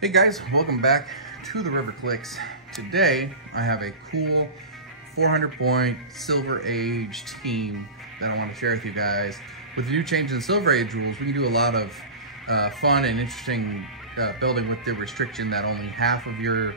Hey guys, welcome back to the Heroclix. Today I have a cool 400 point Silver Age team that I want to share with you guys. With the new change in Silver Age rules, we can do a lot of fun and interesting building with the restriction that only half of your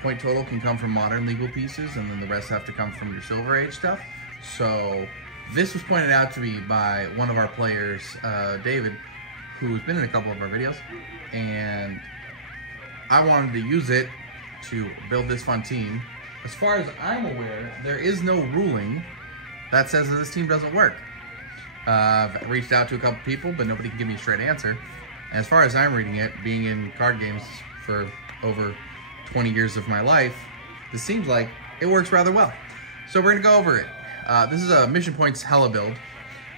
point total can come from modern legal pieces and then the rest have to come from your Silver Age stuff. So this was pointed out to me by one of our players, David, who's been in a couple of our videos, and I wanted to use it to build this fun team. As far as I'm aware, there is no ruling that says that this team doesn't work. I've reached out to a couple people, but nobody can give me a straight answer. As far as I'm reading it, being in card games for over 20 years of my life, this seems like it works rather well. So we're gonna go over it. This is a Mission Points Hela build.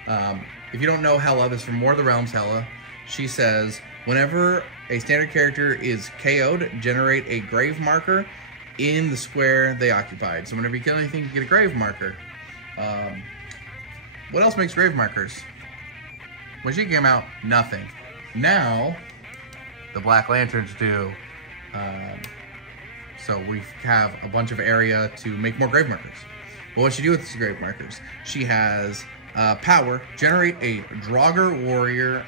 If you don't know Hela, this is from War of the Realms Hela. She says, whenever a standard character is KO'd, generate a grave marker in the square they occupied. So whenever you kill anything, you get a grave marker. What else makes grave markers? When she came out, nothing. Now, the Black Lanterns do. So we have a bunch of area to make more grave markers. But what she do with these grave markers? She has power, generate a Draugr warrior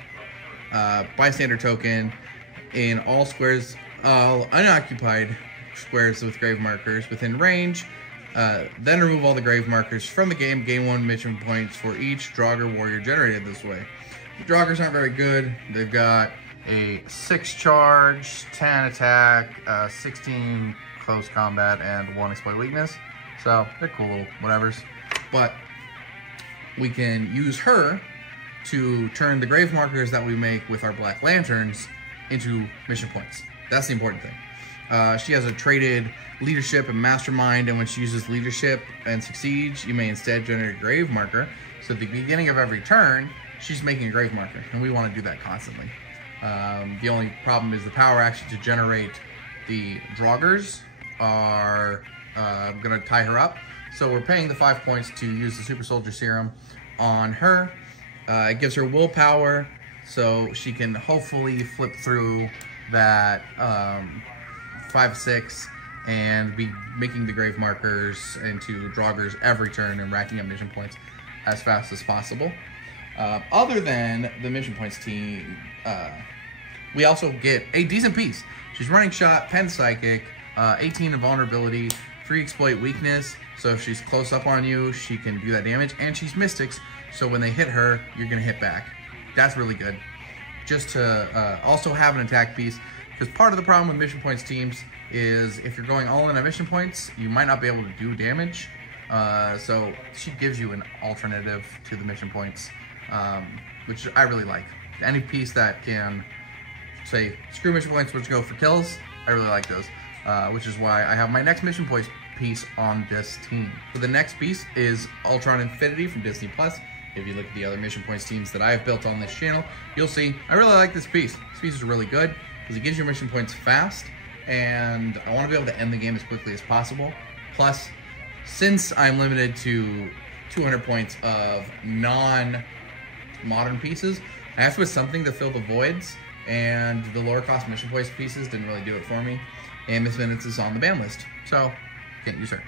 bystander token in all squares, unoccupied squares with grave markers within range. Then remove all the grave markers from the game. Gain 1 mission points for each Draugr warrior generated this way. The Draugrs aren't very good. They've got a 6 charge, 10 attack, 16 close combat, and 1 exploit weakness. So they're cool little whatevers. But we can use her to turn the grave markers that we make with our Black Lanterns into mission points. That's the important thing. She has a traded leadership and mastermind, and when she uses leadership and succeeds, you may instead generate a grave marker. So at the beginning of every turn, she's making a grave marker, and we want to do that constantly. The only problem is the power actually to generate the Draugrs are going to tie her up. So we're paying the 5 points to use the Super Soldier Serum on her. It gives her willpower, so she can hopefully flip through that 5-6 and be making the grave markers into Draugrs every turn and racking up mission points as fast as possible. Other than the mission points team, we also get a decent piece. She's running shot, pen psychic, 18 invulnerability, 3 exploit weakness. So if she's close up on you, she can do that damage, and she's mystics. So when they hit her, you're gonna hit back. That's really good. Just to also have an attack piece, because part of the problem with mission points teams is if you're going all in on mission points, you might not be able to do damage. So she gives you an alternative to the mission points, which I really like. Any piece that can say, screw mission points, let's go for kills, I really like those. Which is why I have my next mission points piece on this team. So the next piece is Ultron Infinity from Disney+. If you look at the other mission points teams that I've built on this channel, you'll see I really like this piece. This piece is really good because it gives you mission points fast, and I want to be able to end the game as quickly as possible. Plus, since I'm limited to 200 points of non-modern pieces, I have to put something to fill the voids, and the lower cost mission points pieces didn't really do it for me. And Miss Minutes is on the ban list, so can't use her.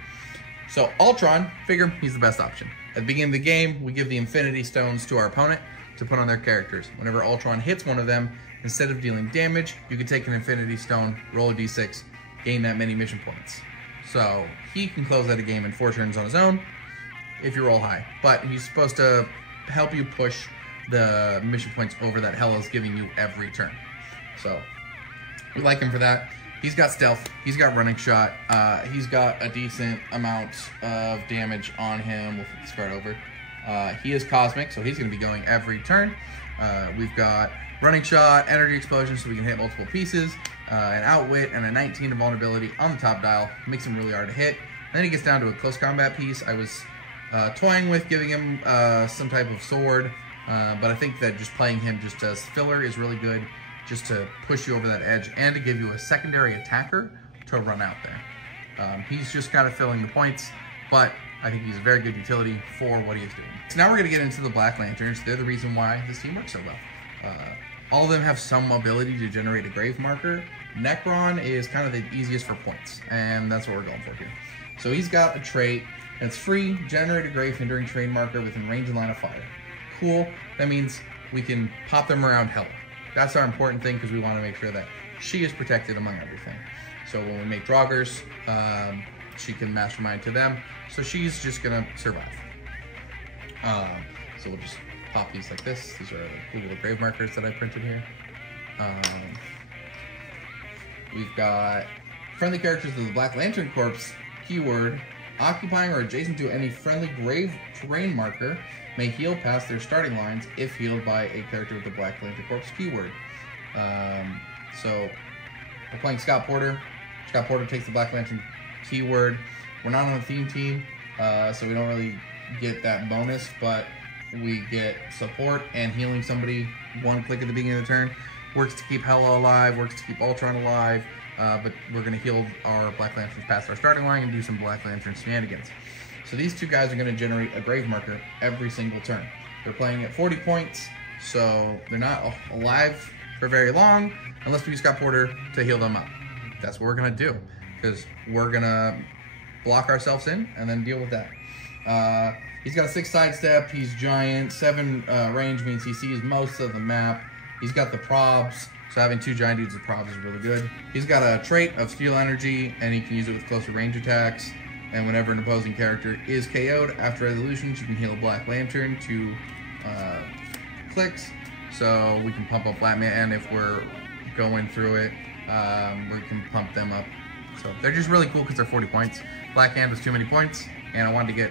So Ultron, figure he's the best option. At the beginning of the game, we give the Infinity Stones to our opponent to put on their characters. Whenever Ultron hits one of them, instead of dealing damage, you can take an Infinity Stone, roll a d6, gain that many mission points. So he can close out a game in 4 turns on his own if you roll high. But he's supposed to help you push the mission points over that Hela is giving you every turn. So we like him for that. He's got stealth, he's got running shot, he's got a decent amount of damage on him. We'll flip this card over. He is cosmic, so he's going to be going every turn. We've got running shot, energy explosion, so we can hit multiple pieces, an outwit, and a 19 of vulnerability on the top dial. Makes him really hard to hit. And then he gets down to a close combat piece. I was toying with giving him some type of sword, but I think that just playing him just as filler is really good, just to push you over that edge and to give you a secondary attacker to run out there. He's just kind of filling the points, but I think he's a very good utility for what he is doing. So now we're going to get into the Black Lanterns. They're the reason why this team works so well. All of them have some ability to generate a grave marker, Necron is kind of the easiest for points, and that's what we're going for here. So he's got a trait that's free, generate a grave hindering terrain marker within range and line of fire. Cool. That means we can pop them around Hela. That's our important thing because we want to make sure that she is protected among everything. So when we make Draugrs, she can mastermind to them. So she's just gonna survive. So we'll just pop these like this. These are the cool little grave markers that I printed here. We've got friendly characters of the Black Lantern Corps keyword, occupying or adjacent to any friendly grave terrain marker may heal past their starting lines if healed by a character with the Black Lantern Corps keyword. So we're playing Scott Porter. Scott Porter takes the Black Lantern keyword. We're not on a theme team, so we don't really get that bonus, but we get support and healing somebody one click at the beginning of the turn. Works to keep Hela alive, works to keep Ultron alive, but we're going to heal our Black Lanterns past our starting line and do some Black Lantern shenanigans. So these two guys are going to generate a grave marker every single turn. They're playing at 40 points, so they're not alive for very long unless we use Scott Porter to heal them up. That's what we're going to do, because we're going to block ourselves in and then deal with that. He's got a 6 sidestep, he's giant, 7 range means he sees most of the map. He's got the probs, so having 2 giant dudes with probs is really good. He's got a trait of steel energy, and he can use it with closer range attacks. And whenever an opposing character is KO'd after resolutions, you can heal a Black Lantern to Clix. So we can pump up Batman if we're going through it. We can pump them up. So they're just really cool because they're 40 points. Black Hand was too many points, and I wanted to get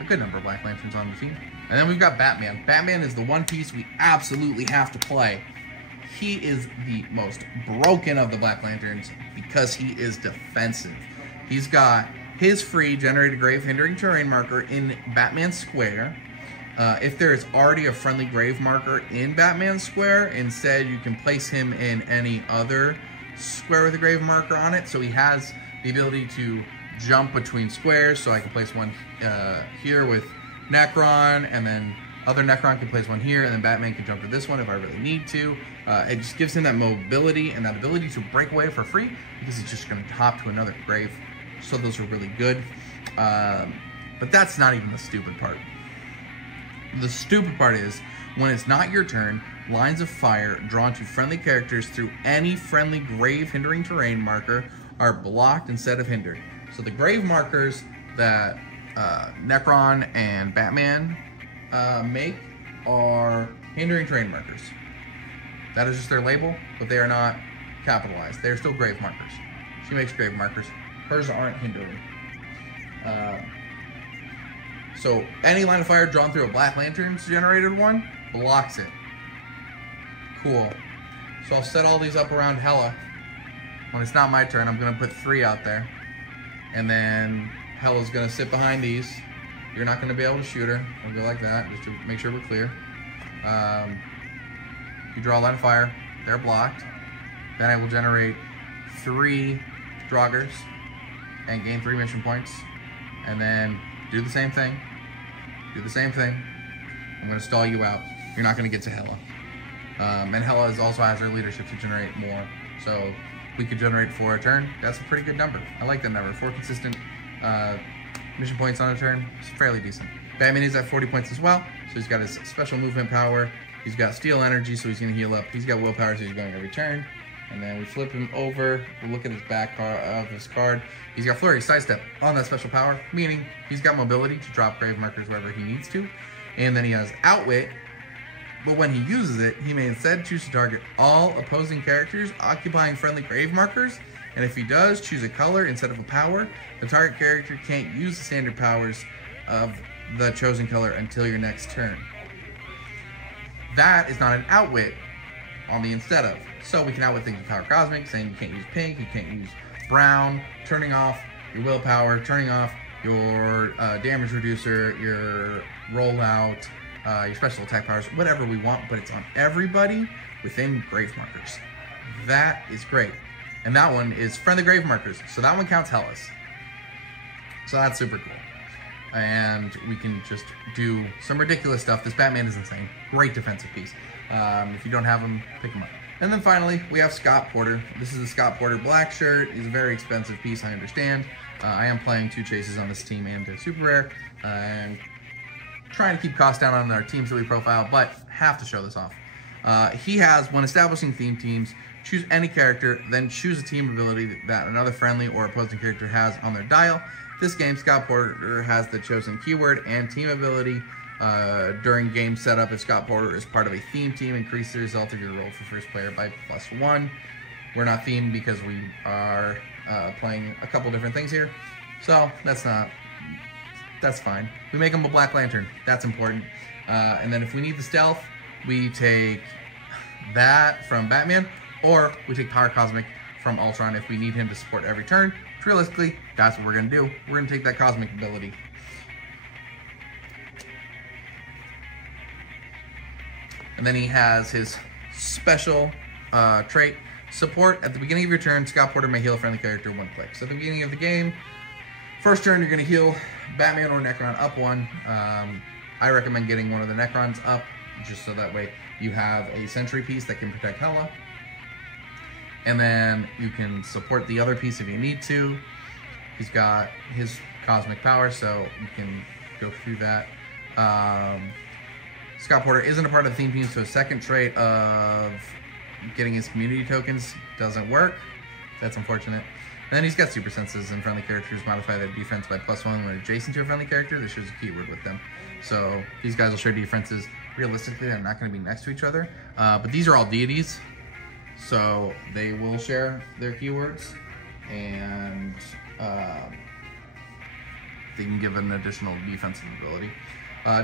a good number of Black Lanterns on the team. And then we've got Batman. Batman is the one piece we absolutely have to play. He is the most broken of the Black Lanterns because he is defensive. He's got his free generated grave hindering terrain marker in Batman Square. If there is already a friendly grave marker in Batman Square, instead you can place him in any other square with a grave marker on it. So he has the ability to jump between squares. So I can place one here with Necron, and then other Necron can place one here, and then Batman can jump to this one if I really need to. It just gives him that mobility and that ability to break away for free because he's just going to hop to another grave. So those are really good. But that's not even the stupid part. The stupid part is when it's not your turn, lines of fire drawn to friendly characters through any friendly grave hindering terrain marker are blocked instead of hindered. So the grave markers that Necron and Batman make are hindering terrain markers. That is just their label, but they are not capitalized. They are still grave markers. She makes grave markers. Hers aren't hindering. So any line of fire drawn through a Black Lantern's generated one blocks it. Cool. So I'll set all these up around Hela. When it's not my turn, I'm going to put 3 out there. And then Hela's going to sit behind these. You're not going to be able to shoot her. I'll go like that, just to make sure we're clear. You draw a line of fire. They're blocked. Then I will generate 3 Draugrs and gain 3 mission points. And then do the same thing. Do the same thing. I'm going to stall you out. You're not going to get to Hela. And Hela also has her leadership to generate more. So we could generate 4 a turn. That's a pretty good number. I like that number. 4 consistent mission points on a turn. It's fairly decent. Batman is at 40 points as well. So he's got his special movement power. He's got steel energy, so he's going to heal up. He's got willpower, so he's going every turn. And then we flip him over. We'll look at his back of his card. He's got flurry sidestep on that special power, meaning he's got mobility to drop grave markers wherever he needs to. And then he has outwit, but when he uses it, he may instead choose to target all opposing characters occupying friendly grave markers. And if he does, choose a color instead of a power. The target character can't use the standard powers of the chosen color until your next turn. That is not an outwit on the instead of. So we can outwit things with Power Cosmic, saying you can't use pink, you can't use brown, turning off your willpower, turning off your damage reducer, your rollout, your special attack powers, whatever we want, but it's on everybody within grave markers. That is great. And that one is friendly grave markers, so that one counts Hela's. So that's super cool. And we can just do some ridiculous stuff. This Batman is insane. Great defensive piece. If you don't have him, pick him up. And then finally, we have Scott Porter. This is the Scott Porter black shirt. He's a very expensive piece, I understand. I am playing 2 chases on this team and a super rare. And trying to keep costs down on our teams that we profile, but have to show this off. He has, when establishing theme teams, choose any character, then choose a team ability that another friendly or opposing character has on their dial. This game, Scott Porter has the chosen keyword and team ability. During game setup, if Scott Porter is part of a theme team, increase the result of your roll for first player by +1. We're not themed because we are playing a couple different things here, so that's fine. We make him a Black Lantern. That's important. And then if we need the stealth, we take that from Batman, or we take Power Cosmic from Ultron if we need him to support every turn. Realistically, that's what we're going to do. We're going to take that Cosmic ability. And then he has his special trait, support. At the beginning of your turn, Scott Porter may heal a friendly character 1 click. So at the beginning of the game, first turn, you're going to heal Batman or Necron up 1. I recommend getting one of the Necrons up, just so that way you have a sentry piece that can protect Hela. And then you can support the other piece if you need to. He's got his cosmic power, so you can go through that. Scott Porter isn't a part of the theme team, so his second trait of getting his community tokens doesn't work. That's unfortunate. Then he's got super senses, and friendly characters modify their defense by +1 when adjacent to a friendly character that shares a keyword with them. So these guys will share defenses. Realistically, they're not going to be next to each other, but these are all deities, so they will share their keywords, and they can give an additional defensive ability.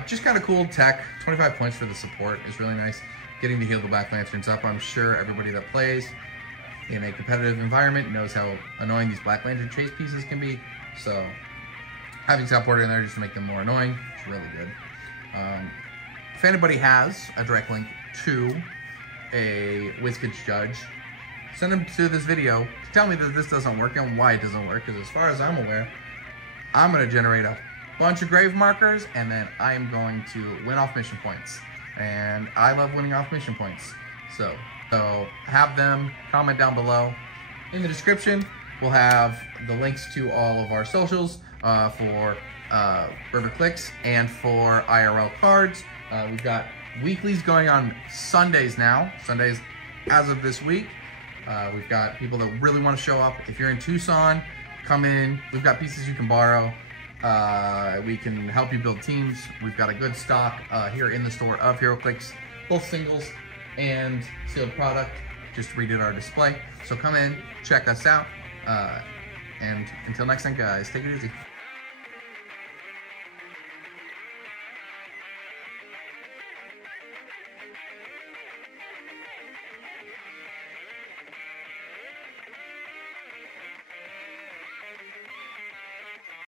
Just kind of cool tech. 25 points for the support is really nice. Getting to heal the Black Lanterns up. I'm sure everybody that plays in a competitive environment knows how annoying these Black Lantern chase pieces can be. So having Scott Porter in there just to make them more annoying is really good. If anybody has a direct link to a WizKids judge, send them to this video to tell me that this doesn't work and why it doesn't work, because as far as I'm aware, I'm going to generate a bunch of grave markers, and then I am going to win off mission points. And I love winning off mission points. So have them comment down below. In the description, we'll have the links to all of our socials for Heroclix and for IRL cards. We've got weeklies going on Sundays now. Sundays as of this week. We've got people that really want to show up. If you're in Tucson, come in. We've got pieces you can borrow. We can help you build teams. We've got a good stock here in the store of Heroclix, both singles and sealed product. Just redid our display. So come in, check us out. And until next time, guys, take it easy.